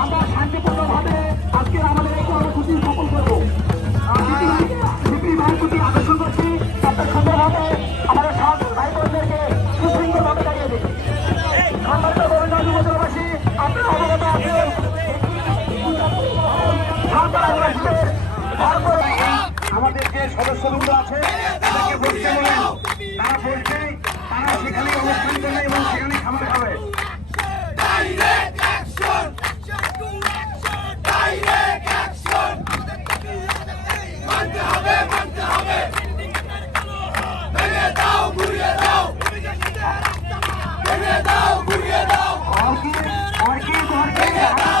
আমরা শান্তিপূর্ণভাবে আজকে আমাদের এই কর্মসূচি সফল করবো। ভাইয়ের প্রতি আকর্ষণ করছি আপনার সুন্দরভাবে আমাদের সমাজ ভাই বোনদেরকে সুশৃঙ্খলভাবে দাঁড়িয়ে দিই। সম্মানিত রবীন্দ্র যুবদলবাসী, আপনারা অবগত আছেন আমাদের যে সদস্যবৃন্দ আছে তাদেরকে বলতে বলেন, তারা বলছে তারা সেখানে অনুষ্ঠান করবে এবং সেখানে খাবার খাবে। और की